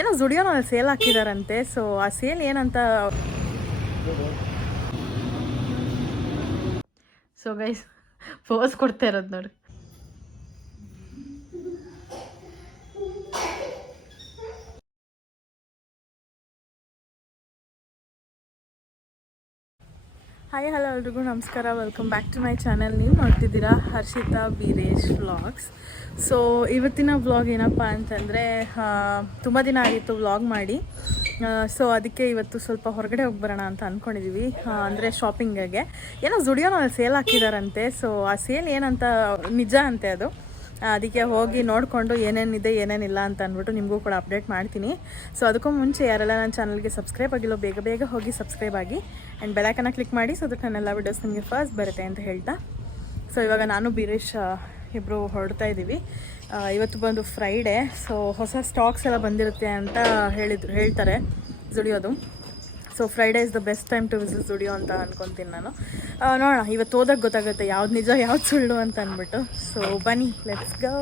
ಏನೋ ಜುಡಿಯೋನಲ್ಲಿ ಸೇಲ್ ಹಾಕಿದಾರಂತೆ. ಸೊ ಆ ಸೇಲ್ ಏನಂತ. ಸೊ ಗೈಸ್ ಪೋಸ್ ಕೊಡ್ತಾ ಇರೋದು ನೋಡಿ. ಹಾಯ್ ಹಲೋ ಎಲ್ರಿಗೂ ನಮಸ್ಕಾರ, welcome back to my channel. ನೀವು ನೋಡ್ತಿದ್ದೀರಾ ಹರ್ಷಿತಾ ವೀರೇಶ್ ವ್ಲಾಗ್ಸ್. ಸೊ ಇವತ್ತಿನ ವ್ಲಾಗ್ ಏನಪ್ಪ ಅಂತಂದರೆ, ತುಂಬ ದಿನ ಆಗಿತ್ತು ವ್ಲಾಗ್ ಮಾಡಿ. ಸೊ ಅದಕ್ಕೆ ಇವತ್ತು ಸ್ವಲ್ಪ ಹೊರಗಡೆ ಹೋಗಿ ಬರೋಣ ಅಂತ ಅಂದ್ಕೊಂಡಿದ್ದೀವಿ. ಅಂದರೆ ಶಾಪಿಂಗಿಗೆ ಏನೋ ಜುಡಿಯೋನಲ್ಲಿ ಸೇಲ್ ಹಾಕಿದಾರಂತೆ. ಸೊ ಆ ಸೇಲ್ ಏನಂತ ನಿಜ ಅಂತೆ ಅದು. ಅದಕ್ಕೆ ಹೋಗಿ ನೋಡಿಕೊಂಡು ಏನೇನಿದೆ ಏನೇನಿಲ್ಲ ಅಂತ ಅಂದ್ಬಿಟ್ಟು ನಿಮಗೂ ಕೂಡ ಅಪ್ಡೇಟ್ ಮಾಡ್ತೀನಿ. ಸೊ ಅದಕ್ಕೂ ಮುಂಚೆ ಯಾರೆಲ್ಲ ನನ್ನ ಚಾನಲ್ಗೆ ಸಬ್ಸ್ಕ್ರೈಬ್ ಆಗಿಲ್ಲೋ ಬೇಗ ಬೇಗ ಹೋಗಿ ಸಬ್ಸ್ಕ್ರೈಬ್ ಆಗಿ ಆ್ಯಂಡ್ ಬೆಲೈಕನ್ನ ಕ್ಲಿಕ್ ಮಾಡಿ. ಸೊ ಅದಕ್ಕೆ ನನ್ನೆಲ್ಲ ವಿಡಿಯೋಸ್ ನಿಮಗೆ ಫಸ್ಟ್ ಬರುತ್ತೆ ಅಂತ ಹೇಳ್ತಾ, ಸೊ ಇವಾಗ ನಾನು ಬೀರೇಶ್ ಇಬ್ಬರು ಹೊರಡ್ತಾ ಇದ್ದೀವಿ. ಇವತ್ತು ಬಂದು ಫ್ರೈಡೇ. ಸೊ ಹೊಸ ಸ್ಟಾಕ್ಸ್ ಎಲ್ಲ ಬಂದಿರುತ್ತೆ ಅಂತ ಹೇಳ್ತಾರೆ ಜುಡಿಯೋದು. So Friday is the best time to visit studio ಅಂತ ಅನ್ಕೊತೀನಿ ನಾನು. ನೋಡೋಣ, ಇವತ್ತು ಹೋದಾಗ ಗೊತ್ತಾಗುತ್ತೆ ಯಾವ್ದು ನಿಜ ಯಾವ್ದು ಸುಳ್ಳು ಅಂತ ಅಂದ್ಬಿಟ್ಟು. ಸೊ ಬನ್ನಿ, ಲೆಟ್ಸ್ ಗೋ.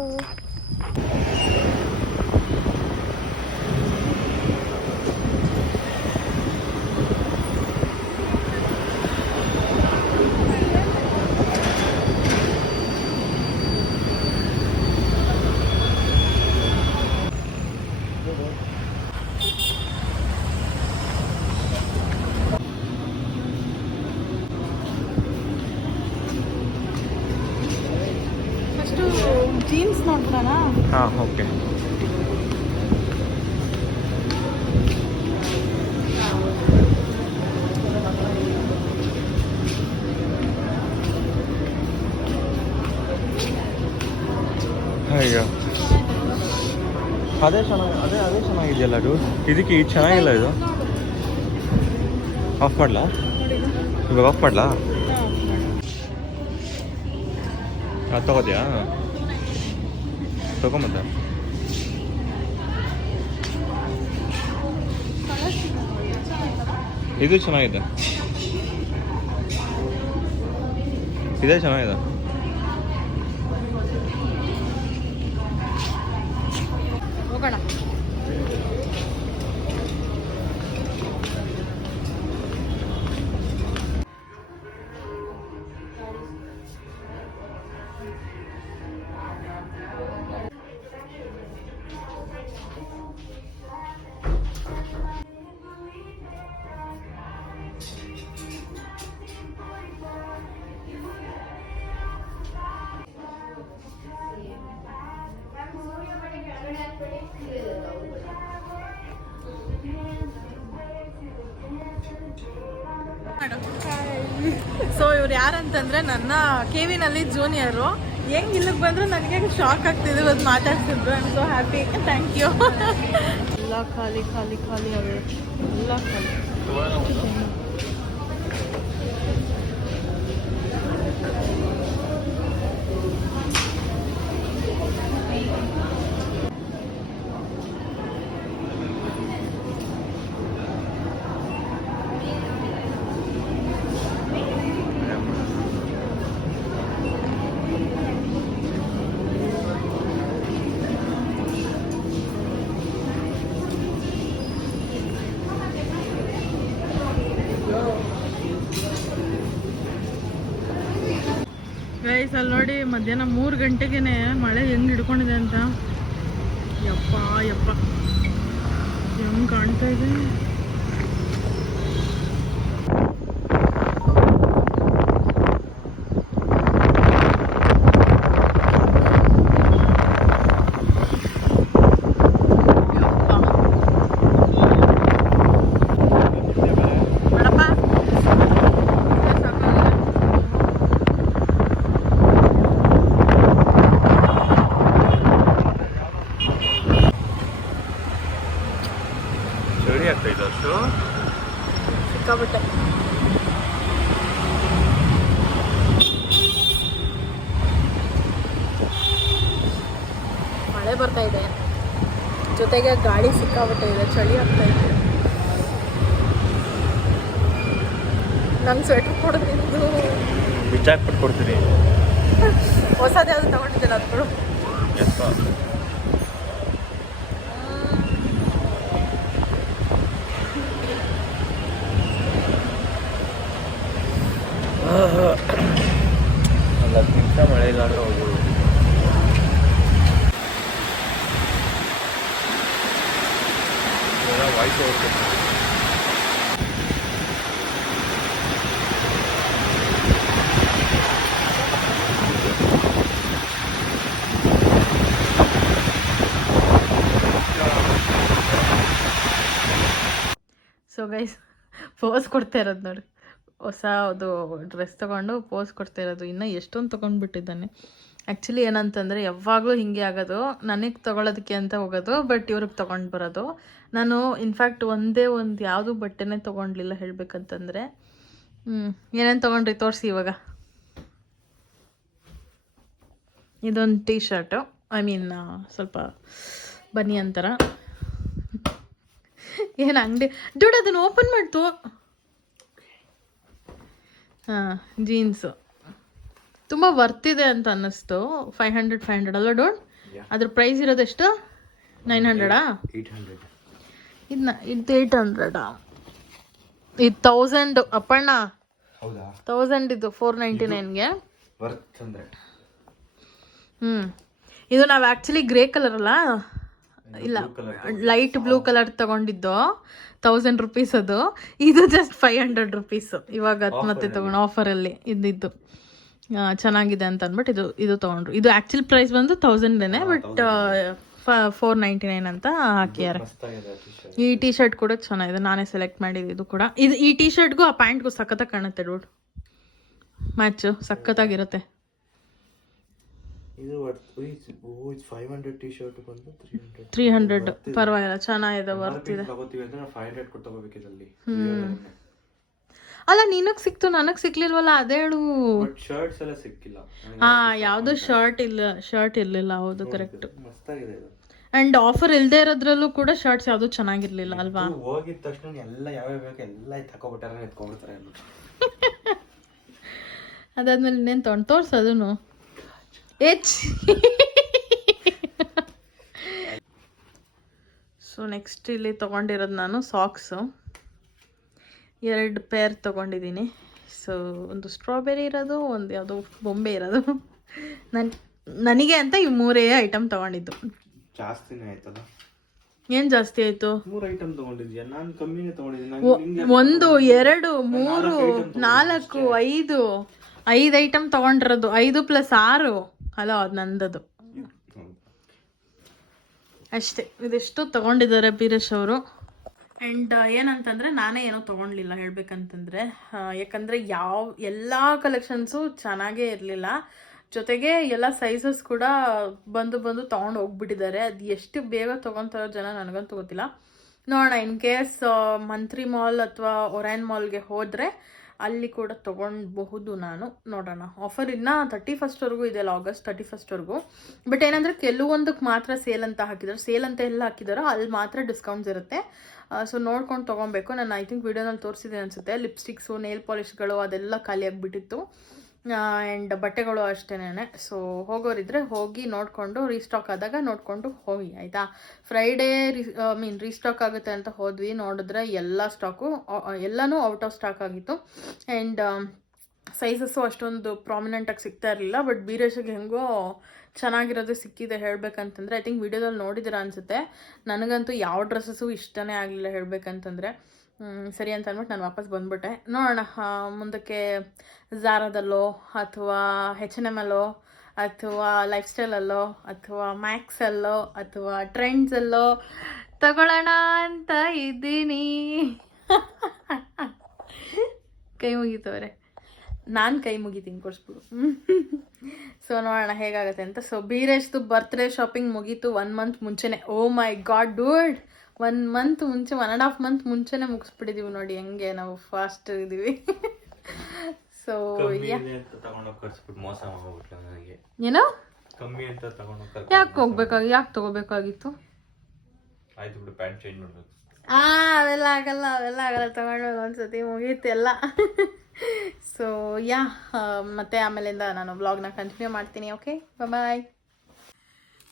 ಜೀನ್ಸ್ ನೋಡ್ತಾನ. ಹಾಂ, ಓಕೆ. ಅಯ್ಯೋ, ಅದೇ ಚೆನ್ನಾಗಿದೆಯಲ್ಲ ಅದು. ಇದಕ್ಕೆ ಇದು ಚೆನ್ನಾಗಿಲ್ಲ. ಇದು ಆಫ್ ಮಾಡಲಾ? ಇವಾಗ ಆಫ್ ಮಾಡಲಾ? ಅದು ತಗೋದ್ಯಾ? ತಗೊಂಬತ್ತ. ಇದು ಚೆನ್ನಾಗಿದೆ, ಇದೇ ಚೆನ್ನಾಗಿದೆ. ಹೋಗೋಣ. ಸೊ ಇವ್ರು ಯಾರಂತಂದ್ರೆ ನನ್ನ ಕೆವಿನಲ್ಲಿ ಜೂನಿಯರು. ಹೆಂಗೆ ಇಲ್ಲಿಗೆ ಬಂದ್ರು ನನಗೆ ಶಾಕ್ ಆಗ್ತಿದೆ. ಅದು ಮಾತಾಡ್ತಿದ್ರು. I am so happy. Thank you. ಎಲ್ಲ ಖಾಲಿ ಖಾಲಿ ಖಾಲಿ ಅವೇ, ಎಲ್ಲ ಖಾಲಿ. ಗೈಸ್ ಅಲ್ಲಿ ನೋಡಿ, ಮಧ್ಯಾಹ್ನ 3 ಗಂಟೆಗೇನೆ ಮಳೆ ಹೆಂಗೆ ಹಿಡ್ಕೊಂಡಿದೆ ಅಂತ. ಯಪ್ಪ ಯಪ್ಪ, ಹೆಂಗೆ ಕಾಣ್ತಾ ಇದೆ. ಸಿಕ್ಕಾಬಿಟ್ಟೆ ಮಳೆ ಬರ್ತಾ ಇದೆ, ಜೊತೆಗೆ ಗಾಳಿ ಸಿಕ್ಕಾಬಿಟ್ಟೆ ಇದೆ, ಚಳಿ ಆಗ್ತಾ ಇದೆ. ನಂಗೆ ಸ್ವೆಟರ್ ಕೊಡೋದು ಬಿಚ್ಚಾಕ್ಬಿಟ್ಟು ಕೊಡ್ತೀನಿ. ಹೊಸದು ಯಾವುದು ತಗೊಂಡಿದ್ದಿಲ್ಲ ಅದು ಕೊಡು. Voice over. So guys pose ಕೊಡ್ತಾ ಇರೋದು ನೋಡಿ, ಹೊಸ ಅದು ಡ್ರೆಸ್ ತೊಗೊಂಡು ಪೋಸ್ ಕೊಡ್ತಾ ಇರೋದು. ಇನ್ನೂ ಎಷ್ಟೊಂದು ತೊಗೊಂಡ್ಬಿಟ್ಟಿದ್ದಾನೆ. ಆ್ಯಕ್ಚುಲಿ ಏನಂತಂದರೆ ಯಾವಾಗಲೂ ಹಿಂಗೆ ಆಗೋದು, ನನಗೆ ತೊಗೊಳೋದಕ್ಕೆ ಅಂತ ಹೋಗೋದು, ಬಟ್ ಇವ್ರಿಗೆ ತೊಗೊಂಡು ಬರೋದು. ನಾನು ಇನ್ಫ್ಯಾಕ್ಟ್ ಒಂದೇ ಒಂದು ಯಾವುದೂ ಬಟ್ಟೆನೇ ತೊಗೊಂಡ್ಲಿಲ್ಲ ಹೇಳ್ಬೇಕಂತಂದರೆ. ಏನೇನು ತೊಗೊಂಡ್ರಿ ತೋರಿಸಿ ಇವಾಗ. ಇದೊಂದು ಟೀ ಶರ್ಟು, ಐ ಮೀನ್ ಸ್ವಲ್ಪ ಬನ್ನಿ ಅಂತಾರ. ಏನು ಅಂಗಡಿ ದುಡ್ಡು ಅದನ್ನು ಓಪನ್ ಮಾಡ್ತು. ಹಾಂ, ಜೀನ್ಸು ತುಂಬ ವರ್ತಿದೆ ಅಂತ ಅನ್ನಿಸ್ತು. 500 ಅಲ್ವಾ ಡೋಂಟ್? ಅದ್ರ ಪ್ರೈಸ್ ಇರೋದೆಷ್ಟು? 900? 800. ಇದು 800. ಇದು 1000 ಅಪ್ಪಣ್ಣ. ಹೌದಾ? 1000 ಇದು 499ಗೆ. ವರ್ತ್ ಅಂದರೆ ಇದು ನಾವು ಆ್ಯಕ್ಚುಲಿ ಗ್ರೇ ಕಲರ್ ಅಲ್ಲ, ಇಲ್ಲ ಲೈಟ್ ಬ್ಲೂ ಕಲರ್ ತಗೊಂಡಿದ್ದು 1000 ರುಪೀಸ್. ಅದು ಇದು ಜಸ್ಟ್ 500 ರುಪೀಸು ಇವಾಗ ಮತ್ತೆ ತಗೊಂಡು ಆಫರಲ್ಲಿ ಇದ್ದಿದ್ದು. ಚೆನ್ನಾಗಿದೆ ಅಂತ ಅಂದ್ಬಿಟ್ಟು ಇದು ತೊಗೊಂಡ್ರು. ಇದು ಆ್ಯಕ್ಚುಲಿ ಪ್ರೈಸ್ ಬಂದು 1000ನೇ, ಬಟ್ 499 ಅಂತ ಹಾಕಿದ್ದಾರೆ. ಈ ಟೀ ಶರ್ಟ್ ಕೂಡ ಚೆನ್ನಾಗಿದೆ, ನಾನೇ ಸೆಲೆಕ್ಟ್ ಮಾಡಿದ್ದು. ಇದು ಕೂಡ ಈ ಟೀ ಶರ್ಟ್ಗೂ ಆ ಪ್ಯಾಂಟ್ಗೂ ಸಖತ್ತಾಗಿ ಕಾಣುತ್ತೆ ಡೂಡ್. ಮ್ಯಾಚು ಸಖತ್ತಾಗಿರುತ್ತೆ. ಇದು 500 ಟಿ ಶರ್ಟ್ ಬಂದು 300 ಪರವಾಗಿಲ್ಲ, ಚೆನ್ನಾಗಿದೆ, ವರ್ತಿದೆ. 500 ಕೊಟ್ಟು ತಗೋಬೇಕಿದಲ್ಲಿ. ಅಲ್ಲ ನಿನಗೆ ಸಿಕ್ತು, ನನಗೆ ಸಿಕ್ಲಿಲ್ವಲ್ಲ, ಅದೇ ಹೇಳು. ಶರ್ಟ್ಸ್ ಎಲ್ಲ ಸಿಕ್ಕಿಲ್ಲ. ಯಾವುದು ಶರ್ಟ್ ಇರಲಿಲ್ಲ. ಹೌದು, ಕರೆಕ್ಟ್. ಮಸ್ತಾಗಿದೆ ಇದು. ಅಂಡ್ ಆಫರ್ ಇಲ್ಲದೆ ಇರೋದ್ರಲ್ಲೂ ಕೂಡ ಶರ್ಟ್ಸ್ ಯಾವುದು ಚೆನ್ನಾಗಿರ್ಲಿಲ್ಲ ಅಲ್ವಾ? ಹೋಗಿದ ತಕ್ಷಣ ಎಲ್ಲ ಯಾವ್ಯಾವ ಬೇಕು ಎಲ್ಲ ತಗೋಬಿಟ್ಟಾರೆ, ಎತ್ಕೊಂಡ್ಬಿಡ್ತಾರೆ. ಅದಾದ್ಮೇಲೆ ಇನ್ನೇನು ತೊಗೊಂಡು ತೋರ್ಸೋದನ್ನು ಸೊ ನೆಕ್ಸ್ಟ್ ಇಲ್ಲಿ ತೊಗೊಂಡಿರೋದು ನಾನು ಸಾಕ್ಸು 2 ಪೇರ್ ತೊಗೊಂಡಿದ್ದೀನಿ. ಸೊ ಒಂದು ಸ್ಟ್ರಾಬೆರಿ ಇರೋದು, ಒಂದು ಯಾವುದೋ ಬೊಂಬೆ ಇರೋದು. ನನಗೆ ಅಂತ ಈ 3 ಐಟಮ್ ತೊಗೊಂಡಿದ್ದು. ಜಾಸ್ತಿನೇ ಆಯ್ತಲ್ಲ? ಏನು ಜಾಸ್ತಿ ಆಯಿತು? 3 ಐಟಮ್ ತೊಗೊಂಡಿದ್ಯಾ? ನಾನು ಕಮ್ಮಿನೇ ತೊಗೊಂಡಿದ್ದೀನಿ. 1 2 3 4 5 ಐಟಮ್ ತೊಗೊಂಡಿರೋದು. 5 + 6 ಅಲ್ಲ, ಅದು ನಂದದು ಅಷ್ಟೇ. ಇದಿಷ್ಟು ತೊಗೊಂಡಿದ್ದಾರೆ ಬೀರೇಶ್ ಅವರು. ಆ್ಯಂಡ್ ಏನಂತಂದರೆ ನಾನೇ ಏನೋ ತೊಗೊಳ್ಲಿಲ್ಲ ಹೇಳ್ಬೇಕಂತಂದರೆ, ಯಾಕಂದರೆ ಎಲ್ಲ ಕಲೆಕ್ಷನ್ಸು ಚೆನ್ನಾಗೇ ಇರಲಿಲ್ಲ. ಜೊತೆಗೆ ಎಲ್ಲ ಸೈಜಸ್ ಕೂಡ ಬಂದು ತೊಗೊಂಡು ಹೋಗ್ಬಿಟ್ಟಿದ್ದಾರೆ. ಅದು ಎಷ್ಟು ಬೇಗ ತೊಗೊತಾರೋ ಜನ ನನಗಂತೂ ಗೊತ್ತಿಲ್ಲ. ನೋಡೋಣ, ಇನ್ ಕೇಸ್ ಮಂತ್ರಿ ಮಾಲ್ ಅಥವಾ ಒರೈನ್ ಮಾಲ್ಗೆ ಹೋದರೆ ಅಲ್ಲಿ ಕೂಡ ತೊಗೊಳ್ಬಹುದು ನಾನು. ನೋಡೋಣ. ಆಫರ್ ಇನ್ನೂ 31st ಇದೆಯಲ್ಲ, ಆಗಸ್ಟ್ 31st. ಬಟ್ ಏನಂದರೆ ಕೆಲವೊಂದಕ್ಕೆ ಮಾತ್ರ ಸೇಲ್ ಅಂತ ಹಾಕಿದ್ದಾರೆ. ಸೇಲ್ ಅಂತ ಎಲ್ಲ ಹಾಕಿದಾರೋ ಅಲ್ಲಿ ಮಾತ್ರ ಡಿಸ್ಕೌಂಟ್ಸ್ ಇರುತ್ತೆ. ಸೊ ನೋಡ್ಕೊಂಡು ತೊಗೊಬೇಕು. ನಾನು ಐ ಥಿಂಕ್ ವೀಡಿಯೋನಲ್ಲಿ ತೋರಿಸಿದೆ ಅನಿಸುತ್ತೆ. ಲಿಪ್ಸ್ಟಿಕ್ಸು, ನೇಲ್ ಪಾಲಿಷ್ಗಳು ಅದೆಲ್ಲ ಖಾಲಿ ಆಗಿಬಿಟ್ಟಿತ್ತು. ಆ್ಯಂಡ್ ಬಟ್ಟೆಗಳು ಅಷ್ಟೇನೆ. ಸೊ ಹೋಗೋರಿದ್ರೆ ಹೋಗಿ ನೋಡಿಕೊಂಡು ರೀಸ್ಟಾಕ್ ಆದಾಗ ನೋಡಿಕೊಂಡು ಹೋಗಿ, ಆಯಿತಾ? ಫ್ರೈಡೇ ರೀಸ್ಟಾಕ್ ಆಗುತ್ತೆ ಅಂತ ಹೋದ್ವಿ. ನೋಡಿದ್ರೆ ಎಲ್ಲನೂ ಔಟ್ ಆಫ್ ಸ್ಟಾಕ್ ಆಗಿತ್ತು. ಆ್ಯಂಡ್ ಸೈಜಸ್ಸು ಅಷ್ಟೊಂದು ಪ್ರಾಮಿನೆಂಟಾಗಿ ಸಿಗ್ತಾ ಇರಲಿಲ್ಲ. ಬಟ್ ಬೀರೇಶಿಗೆ ಹೆಂಗೋ ಚೆನ್ನಾಗಿರೋದು ಸಿಕ್ಕಿದೆ ಹೇಳ್ಬೇಕಂತಂದರೆ. ಐ ಥಿಂಕ್ ವೀಡಿಯೋದಲ್ಲಿ ನೋಡಿದಿರ ಅನಿಸುತ್ತೆ. ನನಗಂತೂ ಯಾವ ಡ್ರೆಸ್ಸಸ್ಸು ಇಷ್ಟನೇ ಆಗಲಿಲ್ಲ ಹೇಳ್ಬೇಕಂತಂದರೆ. ಸರಿ ಅಂತ ಅಂದ್ಬಿಟ್ಟು ನಾನು ವಾಪಸ್ ಬಂದ್ಬಿಟ್ಟೆ. ನೋಡೋಣ ಮುಂದಕ್ಕೆ ಝಾರಾದಲ್ಲೋ ಅಥವಾ H&M ಅಲ್ಲೋ ಅಥವಾ ಲೈಫ್ ಸ್ಟೈಲಲ್ಲೋ ಅಥವಾ ಮ್ಯಾಕ್ಸಲ್ಲೋ ಅಥವಾ ಟ್ರೆಂಡ್ಸಲ್ಲೋ ತಗೊಳ್ಳೋಣ ಅಂತ ಇದ್ದೀನಿ. ಕೈ ಮುಗಿತವ್ರೆ, ನಾನು ಕೈ ಮುಗಿತೀನಿ, ಕೊಡಿಸ್ಬಿಡು. ಸೊ ನೋಡೋಣ ಹೇಗಾಗುತ್ತೆ ಅಂತ. ಸೊ ಬೀರೇಶ್ದು ಬರ್ತ್ಡೇ ಶಾಪಿಂಗ್ ಮುಗೀತು 1 ಮಂತ್ ಮುಂಚೆನೇ. ಓ ಮೈ ಗಾಡ್ ಡೂಡ್, 1 ಮಂತ್ ಮುಂಚೆ, 1.5 ಮಂತ್ ಮುಂಚೆನೇ ಮುಗಿಸ್ಬಿಟ್ಟಿದ್ದೀವಿ ನೋಡಿ. ಹೆಂಗೆ ನಾವು ಫಾಸ್ಟ್ ಇದ್ದೀವಿ. ಸೊ ಏನೋ ಯಾಕೆ ತಗೋಬೇಕಾಗಿತ್ತು? ಅವೆಲ್ಲ ಆಗಲ್ಲ ತಗೊಂಡು ಒಂದ್ಸತಿ ಮುಗೀತು ಎಲ್ಲ. ಸೊ ಮತ್ತೆ ಆಮೇಲಿಂದ ನಾನು ವ್ಲಾಗ್ನ ಕಂಟಿನ್ಯೂ ಮಾಡ್ತೀನಿ. ಓಕೆ, ಬಾಯ್.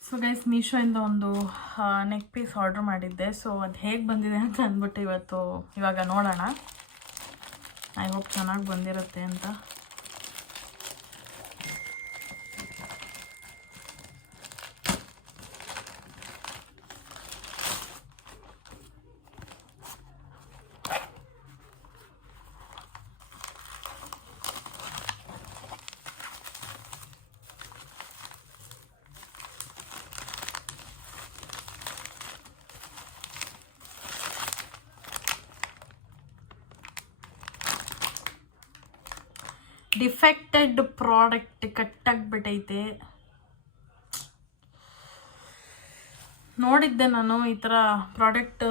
ಸೊ ಗೈಸ್, ಮೀಶೋಯಿಂದ ಒಂದು ನೆಕ್ ಪೀಸ್ ಆರ್ಡ್ರ್ ಮಾಡಿದ್ದೆ. ಸೊ ಅದು ಹೇಗೆ ಬಂದಿದೆ ಅಂತ ಅಂದ್ಬಿಟ್ಟು ಇವಾಗ ನೋಡೋಣ. ಐ ಹೋಪ್ ಚೆನ್ನಾಗಿ ಬಂದಿರುತ್ತೆ ಅಂತ. ಡಿಫೆಕ್ಟೆಡ್ ಪ್ರಾಡಕ್ಟ್ ಕಟ್ಟಾಗ್ಬಿಟ್ಟೈತೆ. ನೋಡಿದ್ದೆ ನಾನು ಈ ಥರ ಪ್ರಾಡಕ್ಟ್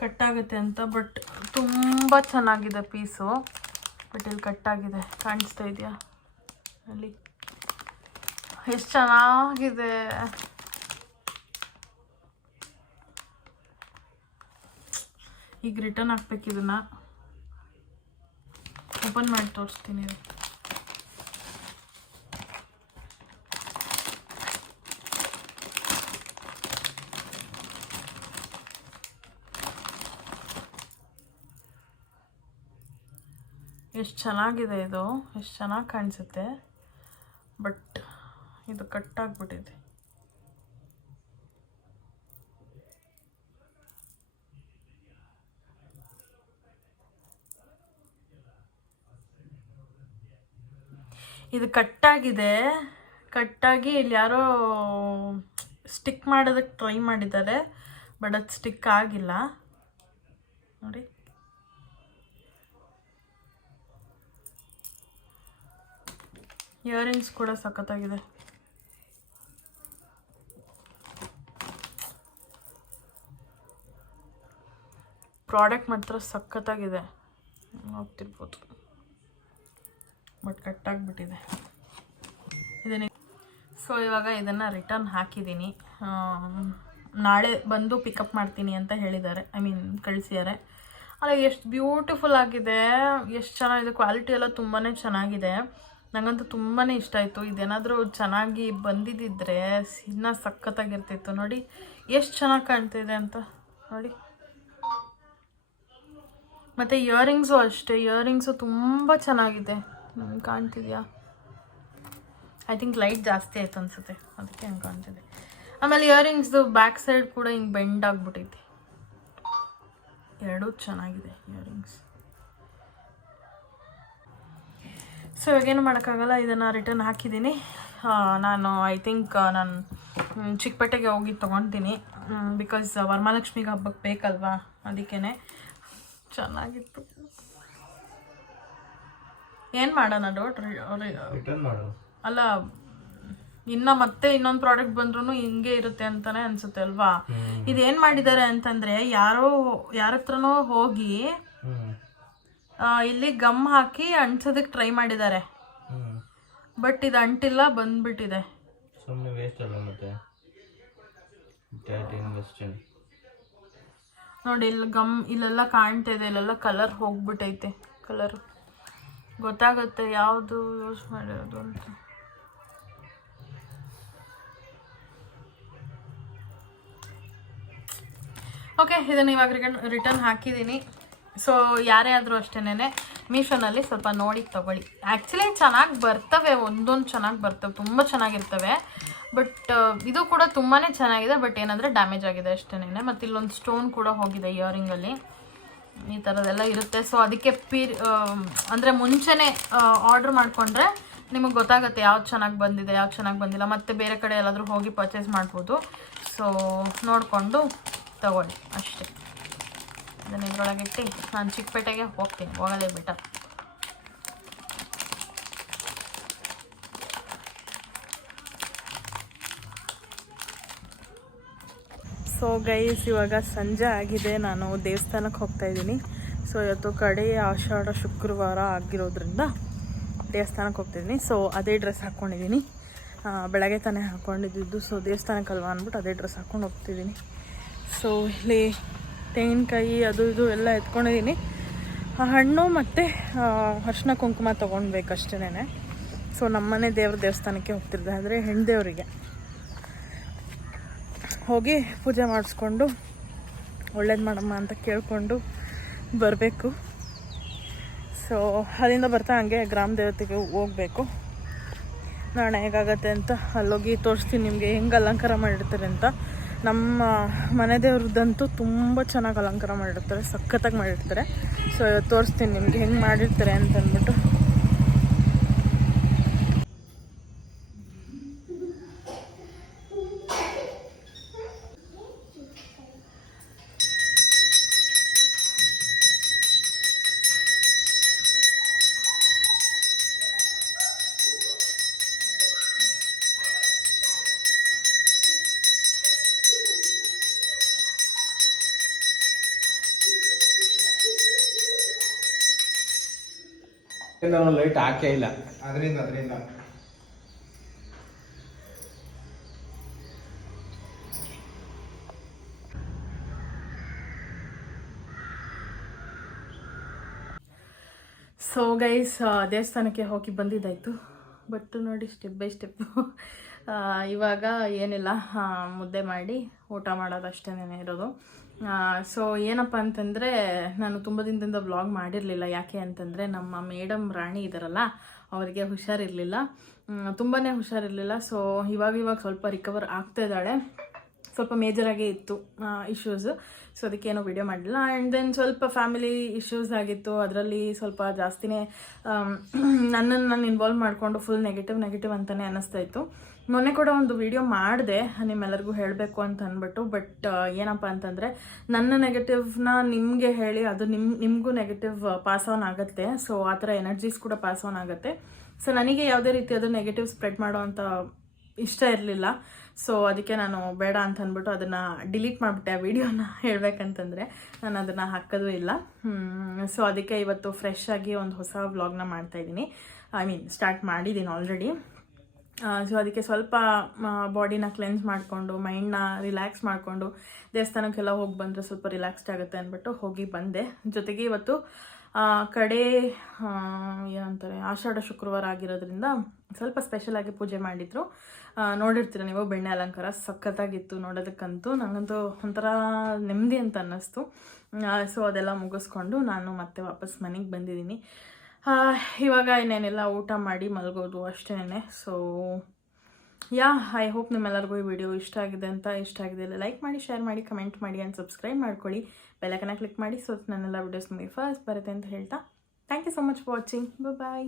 ಕಟ್ಟಾಗುತ್ತೆ ಅಂತ, ಬಟ್ ತುಂಬ ಚೆನ್ನಾಗಿದೆ ಪೀಸು. ಬಟ್ ಇಲ್ಲಿ ಕಟ್ಟಾಗಿದೆ, ಕಾಣಿಸ್ತಾ ಇದೆಯಾ ಅಲ್ಲಿ? ಎಷ್ಟು ಚೆನ್ನಾಗಿದೆ. ಈಗ ರಿಟರ್ನ್ ಹಾಕ್ಬೇಕು. ಇದನ್ನ ಓಪನ್ ಮಾಡಿ ತೋರಿಸ್ತೀನಿ. ಎಷ್ಟು ಚೆನ್ನಾಗಿದೆ ಇದು, ಎಷ್ಟು ಚೆನ್ನಾಗಿ ಕಾಣಿಸುತ್ತೆ. ಬಟ್ ಇದು ಕಟ್ಟಾಗ್ಬಿಟ್ಟಿದೆ. ಇದು ಕಟ್ಟಾಗಿದೆ. ಕಟ್ಟಾಗಿ ಇಲ್ಲಿ ಯಾರೋ ಸ್ಟಿಕ್ ಮಾಡೋದಕ್ಕೆ ಟ್ರೈ ಮಾಡಿದ್ದಾರೆ, ಬಟ್ ಅದು ಸ್ಟಿಕ್ ಆಗಿಲ್ಲ ನೋಡಿ. ಇಯರಿಂಗ್ಸ್ ಕೂಡ ಸಖತ್ತಾಗಿದೆ. ಪ್ರಾಡಕ್ಟ್ ಮಾತ್ರ ಸಖತ್ತಾಗಿದೆ, ನೋಡ್ತಿರ್ಬೋದು. ಬಟ್ ಕಟ್ಟಾಗ್ಬಿಟ್ಟಿದೆ ಇದನ್ನ. ಸೊ ಇವಾಗ ಇದನ್ನು ರಿಟರ್ನ್ ಹಾಕಿದ್ದೀನಿ. ನಾಳೆ ಬಂದು ಪಿಕಪ್ ಮಾಡ್ತೀನಿ ಅಂತ ಹೇಳಿದ್ದಾರೆ, ಐ ಮೀನ್ ಕಳಿಸಿದ್ದಾರೆ. ಅಲ್ಲ, ಎಷ್ಟು ಬ್ಯೂಟಿಫುಲ್ ಆಗಿದೆ, ಎಷ್ಟು ಚೆನ್ನಾಗಿದೆ. ಕ್ವಾಲಿಟಿ ಎಲ್ಲ ತುಂಬಾ ಚೆನ್ನಾಗಿದೆ. ನನಗಂತೂ ತುಂಬಾ ಇಷ್ಟ ಆಯಿತು. ಇದೇನಾದರೂ ಚೆನ್ನಾಗಿ ಬಂದಿದ್ದಿದ್ರೆ ಇನ್ನೂ ಸಖತ್ತಾಗಿರ್ತಿತ್ತು. ನೋಡಿ ಎಷ್ಟು ಚೆನ್ನಾಗಿ ಕಾಣ್ತಿದೆ ಅಂತ ನೋಡಿ. ಮತ್ತು ಇಯರಿಂಗ್ಸು ಅಷ್ಟೇ, ಇಯರಿಂಗ್ಸು ತುಂಬ ಚೆನ್ನಾಗಿದೆ. ನಮ್ಗೆ ಕಾಣ್ತಿದ್ಯಾ? ಐ ಥಿಂಕ್ ಲೈಟ್ ಜಾಸ್ತಿ ಆಯ್ತು ಅನ್ಸುತ್ತೆ, ಅದಕ್ಕೆ ಹಂಗೆ ಕಾಣ್ತಿದೆ. ಆಮೇಲೆ ಇಯರಿಂಗ್ಸ್ದು ಬ್ಯಾಕ್ ಸೈಡ್ ಕೂಡ ಹಿಂಗೆ ಬೆಂಡ್ ಆಗಿಬಿಟ್ಟೈತಿ. ಎರಡೂ ಚೆನ್ನಾಗಿದೆ ಇಯರಿಂಗ್ಸ್. ಸೊ ಇವಾಗೇನು ಮಾಡೋಕ್ಕಾಗಲ್ಲ, ಇದನ್ನು ರಿಟರ್ನ್ ಹಾಕಿದ್ದೀನಿ. ನಾನು ಐ ಥಿಂಕ್ ನಾನು ಚಿಕ್ಕಪೇಟೆಗೆ ಹೋಗಿ ತೊಗೊತೀನಿ, ಬಿಕಾಸ್ ವರಮಹಾಲಕ್ಷ್ಮಿಗೆ ಹಬ್ಬಕ್ಕೆ ಬೇಕಲ್ವಾ, ಅದಕ್ಕೇ. ಚೆನ್ನಾಗಿತ್ತು. ಏನು ಮಾಡೋಣ ಡೌಟ್ ಅಲ್ಲ, ಇನ್ನು ಮತ್ತೆ ಇನ್ನೊಂದು ಪ್ರಾಡಕ್ಟ್ ಬಂದ್ರೂ ಹಿಂಗೆ ಇರುತ್ತೆ ಅಂತಲೇ ಅನಿಸುತ್ತೆ ಅಲ್ವಾ. ಇದೇನು ಮಾಡಿದ್ದಾರೆ ಅಂತಂದರೆ, ಯಾರ ಹತ್ರನೋ ಹೋಗಿ ಇಲ್ಲಿ ಗಮ್ ಹಾಕಿ ಅಂಟಿಸೋದಕ್ಕೆ ಟ್ರೈ ಮಾಡಿದ್ದಾರೆ. ಬಟ್ ಇದು ಅಂಟಿಲ್ಲ, ಬಂದ್ಬಿಟ್ಟಿದೆ. ಸುಮ್ಮನೆ ವೇಸ್ಟ್ ಅಲ್ಲ ಮತ್ತೆ ನೋಡಿ, ಇಲ್ಲಿ ಗಮ್ ಇಲ್ಲೆಲ್ಲ ಕಾಣ್ತಾ ಇದೆ, ಇಲ್ಲೆಲ್ಲ ಕಲರ್ ಹೋಗ್ಬಿಟ್ಟೈತೆ. ಕಲರ್ ಗೊತ್ತಾಗುತ್ತೆ ಯಾವುದು ಯೂಸ್ ಮಾಡಿರೋದು ಅಂತ. ಓಕೆ, ಇದನ್ನು ಇವಾಗ ರಿಟರ್ನ್ ಹಾಕಿದ್ದೀನಿ. ಸೊ ಯಾರೇ ಆದರೂ ಅಷ್ಟೇನೆ ಮೀಶೋನಲ್ಲಿ ಸ್ವಲ್ಪ ನೋಡಿ ತೊಗೊಳ್ಳಿ. ಆ್ಯಕ್ಚುಲಿ ಚೆನ್ನಾಗಿ ಬರ್ತವೆ, ಒಂದೊಂದು ಚೆನ್ನಾಗಿ ಬರ್ತವೆ, ತುಂಬ ಚೆನ್ನಾಗಿರ್ತವೆ. ಬಟ್ ಇದು ಕೂಡ ತುಂಬಾ ಚೆನ್ನಾಗಿದೆ. ಬಟ್ ಏನಂದರೆ ಡ್ಯಾಮೇಜ್ ಆಗಿದೆ ಅಷ್ಟೇನೆ. ಮತ್ತು ಇಲ್ಲೊಂದು ಸ್ಟೋನ್ ಕೂಡ ಹೋಗಿದೆ ಇಯರಿಂಗಲ್ಲಿ. ಈ ಥರದ್ದೆಲ್ಲ ಇರುತ್ತೆ. ಸೊ ಅದಕ್ಕೆ ಅಂದರೆ ಮುಂಚೆನೇ ಆರ್ಡ್ರ್ ಮಾಡಿಕೊಂಡ್ರೆ ನಿಮಗೆ ಗೊತ್ತಾಗುತ್ತೆ ಯಾವ್ದು ಚೆನ್ನಾಗಿ ಬಂದಿದೆ, ಯಾವ್ದು ಚೆನ್ನಾಗಿ ಬಂದಿಲ್ಲ. ಮತ್ತು ಬೇರೆ ಕಡೆ ಎಲ್ಲಾದರೂ ಹೋಗಿ ಪರ್ಚೇಸ್ ಮಾಡ್ಬೋದು. ಸೊ ನೋಡಿಕೊಂಡು ತಗೊಳ್ಳಿ ಅಷ್ಟೇ. ಅದನ್ನು ಇದರೊಳಗೆ ಇಟ್ಟು ನಾನು ಚಿಕ್ಕಪೇಟೆಗೆ ಹೋಗ್ತೀನಿ, ಹೋಗೋದೇ ಬೆಟರ್. ಸೊ ಗೈಸ್, ಇವಾಗ ಸಂಜೆ ಆಗಿದೆ, ನಾನು ದೇವಸ್ಥಾನಕ್ಕೆ ಹೋಗ್ತಾಯಿದ್ದೀನಿ. ಸೊ ಇವತ್ತು ಕಡೆಯ ಆಷಾಢ ಶುಕ್ರವಾರ ಆಗಿರೋದ್ರಿಂದ ದೇವಸ್ಥಾನಕ್ಕೆ ಹೋಗ್ತಾಯಿದ್ದೀನಿ. ಸೊ ಅದೇ ಡ್ರೆಸ್ ಹಾಕ್ಕೊಂಡಿದ್ದೀನಿ, ಬೆಳಗ್ಗೆ ತಾನೇ ಹಾಕ್ಕೊಂಡಿದ್ದು. ಸೊ ದೇವಸ್ಥಾನಕ್ಕಲ್ವಾ ಅಂದ್ಬಿಟ್ಟು ಅದೇ ಡ್ರೆಸ್ ಹಾಕ್ಕೊಂಡು ಹೋಗ್ತಿದ್ದೀನಿ. ಸೊ ಇಲ್ಲಿ ತೆಂಗಿನಕಾಯಿ ಅದು ಇದು ಎಲ್ಲ ಎತ್ಕೊಂಡಿದ್ದೀನಿ. ಹಣ್ಣು ಮತ್ತು ಅರಿಶಿನ ಕುಂಕುಮ ತೊಗೊಳ್ಬೇಕಷ್ಟೇನೆ. ಸೊ ನಮ್ಮನೆ ದೇವಸ್ಥಾನಕ್ಕೆ ಹೋಗ್ತಿರ್ದೆ, ಆದರೆ ಹೆಣ್ಣು ದೇವರಿಗೆ ಹೋಗಿ ಪೂಜೆ ಮಾಡಿಸ್ಕೊಂಡು ಒಳ್ಳೇದು ಮಾಡಮ್ಮ ಅಂತ ಕೇಳಿಕೊಂಡು ಬರಬೇಕು. ಸೊ ಅಲ್ಲಿಂದ ಬರ್ತಾ ಹಂಗೆ ಗ್ರಾಮ ದೇವತೆಗೆ ಹೋಗಬೇಕು. ನಾಳೆ ಹೇಗಾಗತ್ತೆ ಅಂತ ಅಲ್ಲೋಗಿ ತೋರಿಸ್ತೀನಿ ನಿಮಗೆ ಹೆಂಗೆ ಅಲಂಕಾರ ಮಾಡಿರ್ತಾರೆ ಅಂತ. ನಮ್ಮ ಮನೆ ದೇವ್ರದ್ದಂತೂ ತುಂಬ ಚೆನ್ನಾಗಿ ಅಲಂಕಾರ ಮಾಡಿರ್ತಾರೆ, ಸಖತ್ತಾಗಿ ಮಾಡಿರ್ತಾರೆ. ಸೊ ತೋರಿಸ್ತೀನಿ ನಿಮಗೆ ಹೆಂಗೆ ಮಾಡಿರ್ತಾರೆ ಅಂತಂದ್ಬಿಟ್ಟು. ಲೈಟ್ ಹಾಕೇ ಇಲ್ಲ. ಅದರಿಂದ ಸೊ ಗೈಸ್ ದೇವಸ್ಥಾನಕ್ಕೆ ಹೋಗಿ ಬಂದಿದ್ದಾಯಿತು. ಬಟ್ ನೋಡಿ ಸ್ಟೆಪ್ ಬೈ ಸ್ಟೆಪ್ಪು ಇವಾಗ ಏನಿಲ್ಲ, ಮುದ್ದೆ ಮಾಡಿ ಊಟ ಮಾಡೋದಷ್ಟೇ ಇರೋದು. ಸೊ ಏನಪ್ಪ ಅಂತಂದರೆ ನಾನು ತುಂಬ ದಿನದಿಂದ ವ್ಲಾಗ್ ಮಾಡಿರಲಿಲ್ಲ. ಯಾಕೆ ಅಂತಂದರೆ ನಮ್ಮ ಮೇಡಮ್ ರಾಣಿ ಇದ್ದಾರಲ್ಲ, ಅವರಿಗೆ ಹುಷಾರಿರಲಿಲ್ಲ, ತುಂಬಾ ಹುಷಾರಿರಲಿಲ್ಲ. ಸೊ ಇವಾಗ ಸ್ವಲ್ಪ ರಿಕವರ್ ಆಗ್ತಾ ಇದ್ದಾಳೆ. ಸ್ವಲ್ಪ ಮೇಜರಾಗೇ ಇತ್ತು ಇಶ್ಯೂಸು, ಸೊ ಅದಕ್ಕೇನೋ ವಿಡಿಯೋ ಮಾಡಲಿಲ್ಲ. ಆ್ಯಂಡ್ ದೆನ್ ಸ್ವಲ್ಪ ಫ್ಯಾಮಿಲಿ ಇಶ್ಯೂಸ್ ಆಗಿತ್ತು, ಅದರಲ್ಲಿ ಸ್ವಲ್ಪ ಜಾಸ್ತಿನೇ ನನ್ನನ್ನು ನಾನು ಇನ್ವಾಲ್ವ್ ಮಾಡಿಕೊಂಡು ಫುಲ್ ನೆಗೆಟಿವ್ ಅಂತಲೇ ಅನ್ನಿಸ್ತಾ ಇತ್ತು. ಮೊನ್ನೆ ಕೂಡ ಒಂದು ವಿಡಿಯೋ ಮಾಡಿದೆ ನಿಮ್ಮೆಲ್ಲರಿಗೂ ಹೇಳಬೇಕು ಅಂತ ಅಂದ್ಬಿಟ್ಟು. ಬಟ್ ಏನಪ್ಪ ಅಂತಂದರೆ ನನ್ನ ನೆಗೆಟಿವ್ನ ನಿಮಗೆ ಹೇಳಿ ಅದು ನಿಮಗೂ ನೆಗೆಟಿವ್ ಪಾಸ್ ಆನ್ ಆಗುತ್ತೆ. ಸೊ ಆ ಥರ ಎನರ್ಜೀಸ್ ಕೂಡ ಪಾಸ್ ಆನ್ ಆಗುತ್ತೆ. ಸೊ ನನಗೆ ಯಾವುದೇ ರೀತಿ ಅದು ನೆಗೆಟಿವ್ ಸ್ಪ್ರೆಡ್ ಮಾಡೋ ಅಂಥ ಇಷ್ಟ ಇರಲಿಲ್ಲ. ಸೊ ಅದಕ್ಕೆ ನಾನು ಬೇಡ ಅಂತ ಅಂದ್ಬಿಟ್ಟು ಅದನ್ನು ಡಿಲೀಟ್ ಮಾಡಿಬಿಟ್ಟೆ ಆ ವಿಡಿಯೋನ. ಹೇಳಬೇಕಂತಂದರೆ ನಾನು ಅದನ್ನು ಹಾಕೋದು ಇಲ್ಲ. ಸೊ ಅದಕ್ಕೆ ಇವತ್ತು ಫ್ರೆಶ್ ಆಗಿ ಒಂದು ಹೊಸ ವ್ಲಾಗ್ನ ಮಾಡ್ತಾಯಿದ್ದೀನಿ. ಸ್ಟಾರ್ಟ್ ಮಾಡಿದ್ದೀನಿ ಆಲ್ರೆಡಿ. ಸೊ ಅದಕ್ಕೆ ಸ್ವಲ್ಪ ಬಾಡಿನ ಕ್ಲೆನ್ಸ್ ಮಾಡಿಕೊಂಡು ಮೈಂಡ್ನ ರಿಲ್ಯಾಕ್ಸ್ ಮಾಡಿಕೊಂಡು ದೇವಸ್ಥಾನಕ್ಕೆಲ್ಲ ಹೋಗಿ ಬಂದರೆ ಸ್ವಲ್ಪ ರಿಲ್ಯಾಕ್ಸ್ಡ್ ಆಗುತ್ತೆ ಅಂದ್ಬಿಟ್ಟು ಹೋಗಿ ಬಂದೆ. ಜೊತೆಗೆ ಇವತ್ತು ಕಡೆ ಏನಂತಾರೆ ಆಷಾಢ ಶುಕ್ರವಾರ ಆಗಿರೋದ್ರಿಂದ ಸ್ವಲ್ಪ ಸ್ಪೆಷಲಾಗಿ ಪೂಜೆ ಮಾಡಿದರು. ನೋಡಿರ್ತೀರ ನೀವು, ಬೆಣ್ಣೆ ಅಲಂಕಾರ ಸಖತ್ತಾಗಿತ್ತು ನೋಡೋದಕ್ಕಂತೂ. ನನಗಂತೂ ಒಂಥರ ನೆಮ್ಮದಿ ಅಂತ ಅನ್ನಿಸ್ತು. ಸೊ ಅದೆಲ್ಲ ಮುಗಿಸ್ಕೊಂಡು ನಾನು ಮತ್ತೆ ವಾಪಸ್ ಮನೆಗೆ ಬಂದಿದ್ದೀನಿ. ಇವಾಗ ಇನ್ನೇನೆಲ್ಲ ಊಟ ಮಾಡಿ ಮಲಗೋದು ಅಷ್ಟೇ. ಸೊ ಐ ಹೋಪ್ ನಿಮ್ಮೆಲ್ಲರಿಗೂ ಈ ವಿಡಿಯೋ ಇಷ್ಟ ಆಗಿದೆ ಲೈಕ್ ಮಾಡಿ, ಶೇರ್ ಮಾಡಿ, ಕಮೆಂಟ್ ಮಾಡಿ ಆ್ಯಂಡ್ ಸಬ್ಸ್ಕ್ರೈಬ್ ಮಾಡ್ಕೊಳ್ಳಿ. ಬೆಲ್ಲೈಕನ್ನ ಕ್ಲಿಕ್ ಮಾಡಿ, ಸೊ ನನ್ನೆಲ್ಲ ವಿಡಿಯೋಸ್ ನಿಮಗೆ ಫಸ್ಟ್ ಬರುತ್ತೆ ಅಂತ ಹೇಳ್ತಾ thank you so much for watching. Bye.